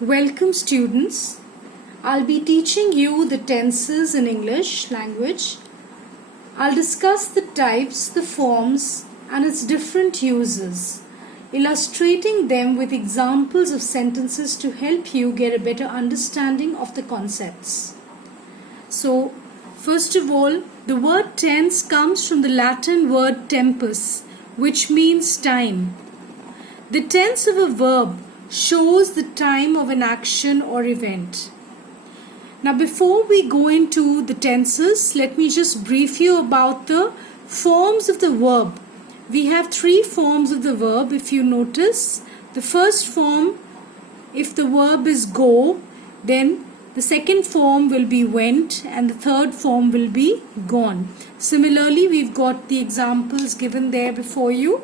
Welcome students. I'll be teaching you the tenses in English language. I'll discuss the types, the forms and its different uses, illustrating them with examples of sentences to help you get a better understanding of the concepts. So, first of all, the word tense comes from the Latin word tempus, which means time. The tense of a verb shows the time of an action or event. Now before we go into the tenses, let me just brief you about the forms of the verb. We have three forms of the verb if you notice. The first form, if the verb is go, then the second form will be went and the third form will be gone. Similarly, we've got the examples given there before you.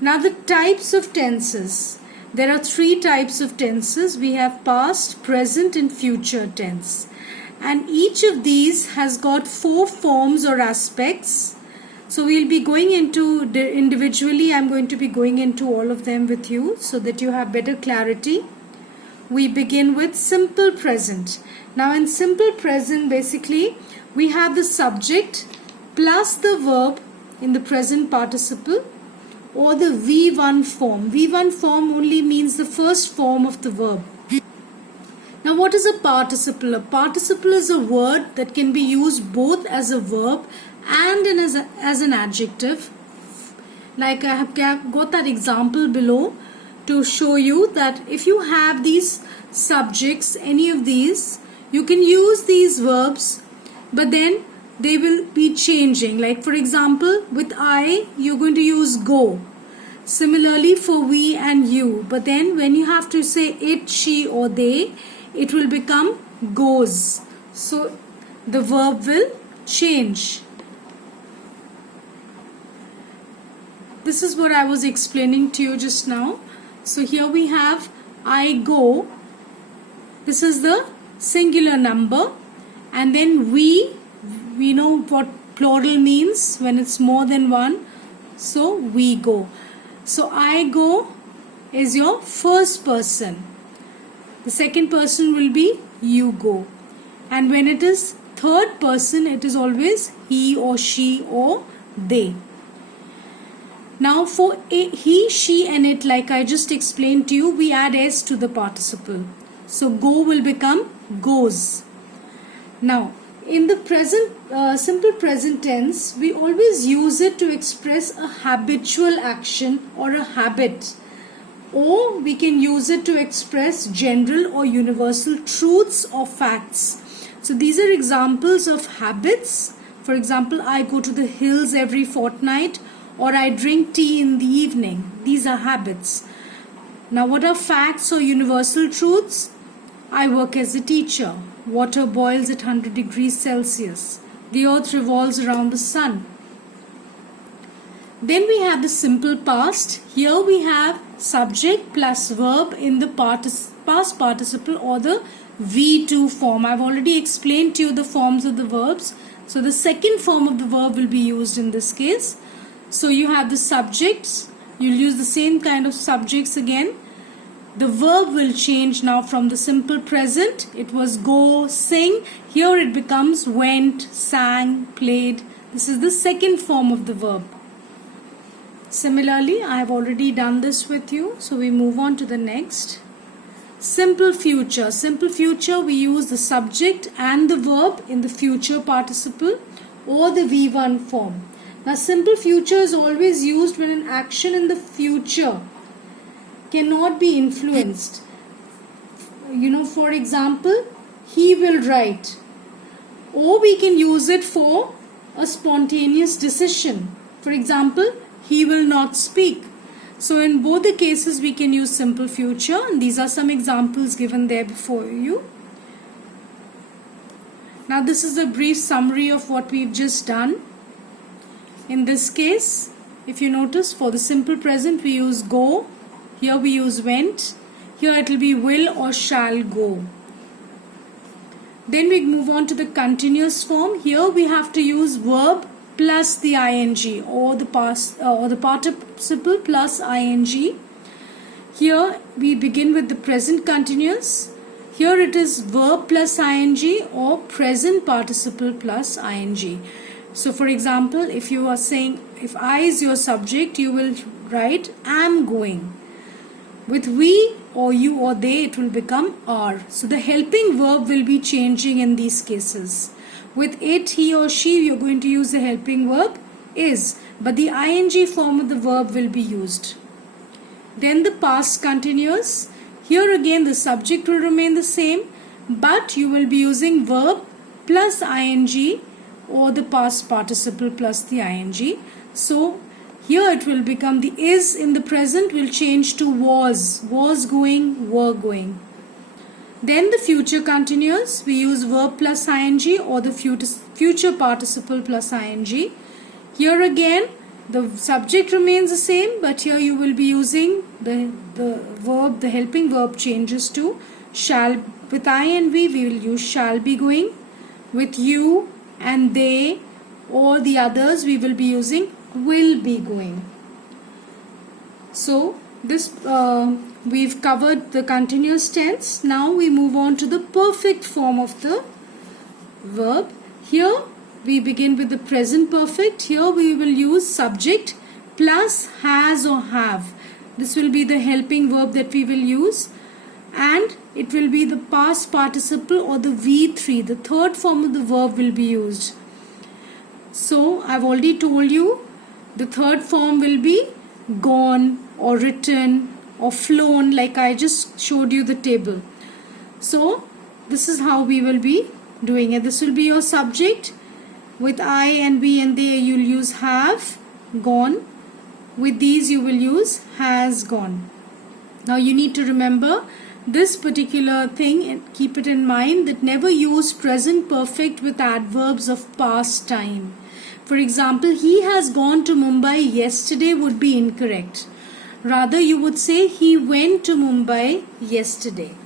Now the types of tenses. There are three types of tenses. We have past, present and future tense. And each of these has got four forms or aspects. So we'll be going into individually. I'm going to be going into all of them with you so that you have better clarity. We begin with simple present. Now in simple present, basically we have the subject plus the verb in the present participle, or the V1 form. V1 form only means the first form of the verb. Now what is a participle? A participle is a word that can be used both as a verb and as an adjective. Like I have got that example below to show you that if you have these subjects, any of these, you can use these verbs, but then they will be changing. Like for example, with I, you're going to use go. Similarly for we and you. But then when you have to say it, she or they, it will become goes. So the verb will change. This is what I was explaining to you just now. So here we have I go. This is the singular number. And then we know what plural means when it's more than one. So we go. So I go is your first person. The second person will be you go. And when it is third person, it is always he or she or they. Now for he, she and it, like I just explained to you, we add s to the participle. So go will become goes. Now in the present, simple present tense, we always use it to express a habitual action or a habit. Or we can use it to express general or universal truths or facts. So these are examples of habits. For example, I go to the hills every fortnight, or I drink tea in the evening. These are habits. Now what are facts or universal truths? I work as a teacher. Water boils at 100 degrees Celsius. The earth revolves around the sun. Then we have the simple past. Here we have subject plus verb in the past participle or the V2 form. I've already explained to you the forms of the verbs. So the second form of the verb will be used in this case. So you have the subjects. You'll use the same kind of subjects again. The verb will change now from the simple present. It was go, sing. Here it becomes went, sang, played. This is the second form of the verb. Similarly, I have already done this with you. So we move on to the next. Simple future. Simple future, we use the subject and the verb in the future participle or the V1 form. Now simple future is always used when an action in the future cannot be influenced. For example, he will write. Or we can use it for a spontaneous decision. For example, he will not speak. So in both the cases we can use simple future, and these are some examples given there before you. Now this is a brief summary of what we've just done. In this case, if you notice, for the simple present we use go. Here we use went. Here it will be will or shall go. Then we move on to the continuous form. Here we have to use verb plus the ing or the past or the participle plus ing. Here we begin with the present continuous. Here it is verb plus ing or present participle plus ing. So for example, if you are saying, if I is your subject, you will write am going. With we or you or they, it will become are. So the helping verb will be changing in these cases. With it, he or she, you're going to use the helping verb is, but the ing form of the verb will be used. Then the past continuous. Here again the subject will remain the same, but you will be using verb plus ing or the past participle plus the ing. So here it will become the is in the present will change to was going, were going. Then the future continuous, we use verb plus ing or the future participle plus ing. Here again the subject remains the same, but here you will be using the verb, the helping verb changes to shall. With I and we will use shall be going. With you and they or the others, we will be using will be going. So this we've covered the continuous tense. Now we move on to the perfect form of the verb. Here we begin with the present perfect. Here we will use subject plus has or have. This will be the helping verb that we will use, and it will be the past participle or the V3. The third form of the verb will be used. So I've already told you the third form will be gone or written or flown, like I just showed you the table. So this is how we will be doing it. This will be your subject. With I and we and they, you'll use have gone. With these you will use has gone. Now you need to remember this particular thing and keep it in mind that never use present perfect with adverbs of past time. For example, he has gone to Mumbai yesterday would be incorrect. Rather you would say he went to Mumbai yesterday.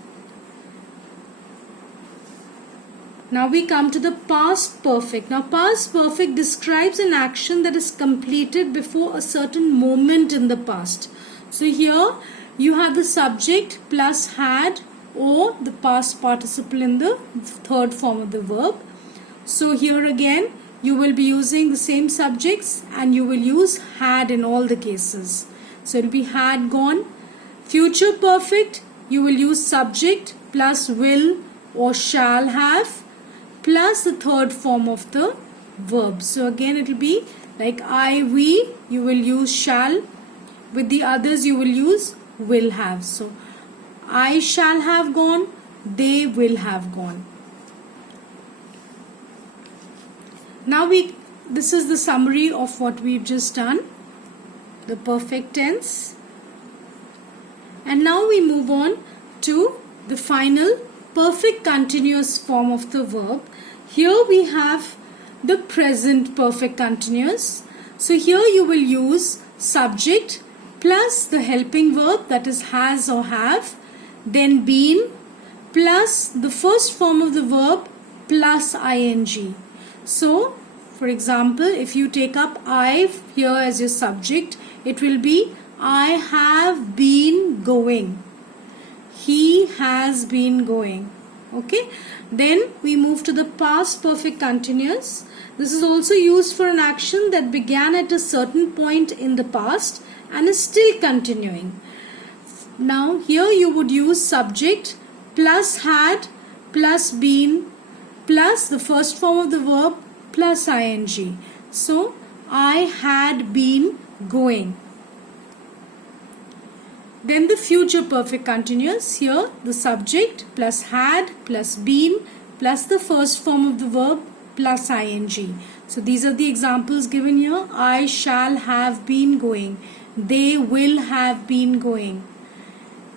Now we come to the past perfect. Now past perfect describes an action that is completed before a certain moment in the past. So here you have the subject plus had or the past participle in the third form of the verb. So here again you will be using the same subjects and you will use had in all the cases. So it will be had gone. Future perfect, you will use subject plus will or shall have plus the third form of the verb. So again it will be like I, we, you will use shall. With the others you will use will have. So I shall have gone, they will have gone. Now this is the summary of what we've just done, the perfect tense. And now we move on to the final perfect continuous form of the verb. Here we have the present perfect continuous. So here you will use subject plus the helping verb, that is has or have, then been plus the first form of the verb plus ing. So for example, if you take up I here as your subject, it will be I have been going. He has been going. Okay. Then we move to the past perfect continuous. This is also used for an action that began at a certain point in the past and is still continuing. Now here you would use subject plus had plus been plus the first form of the verb plus ing. So I had been going. Then the future perfect continuous. Here the subject plus had plus been plus the first form of the verb plus ing. So these are the examples given here. I shall have been going. They will have been going.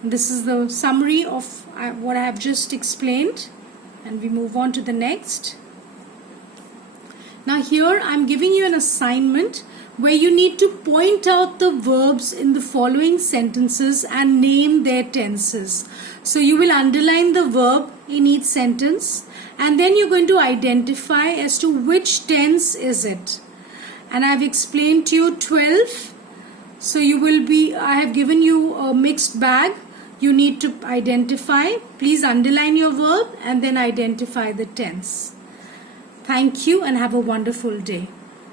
This is the summary of what I have just explained, and we move on to the next. Now here I am giving you an assignment where you need to point out the verbs in the following sentences and name their tenses. So you will underline the verb in each sentence and then you're going to identify as to which tense is it. And I've explained to you 12 So I have given you a mixed bag. You need to identify. Please underline your verb and then identify the tense. Thank you and have a wonderful day.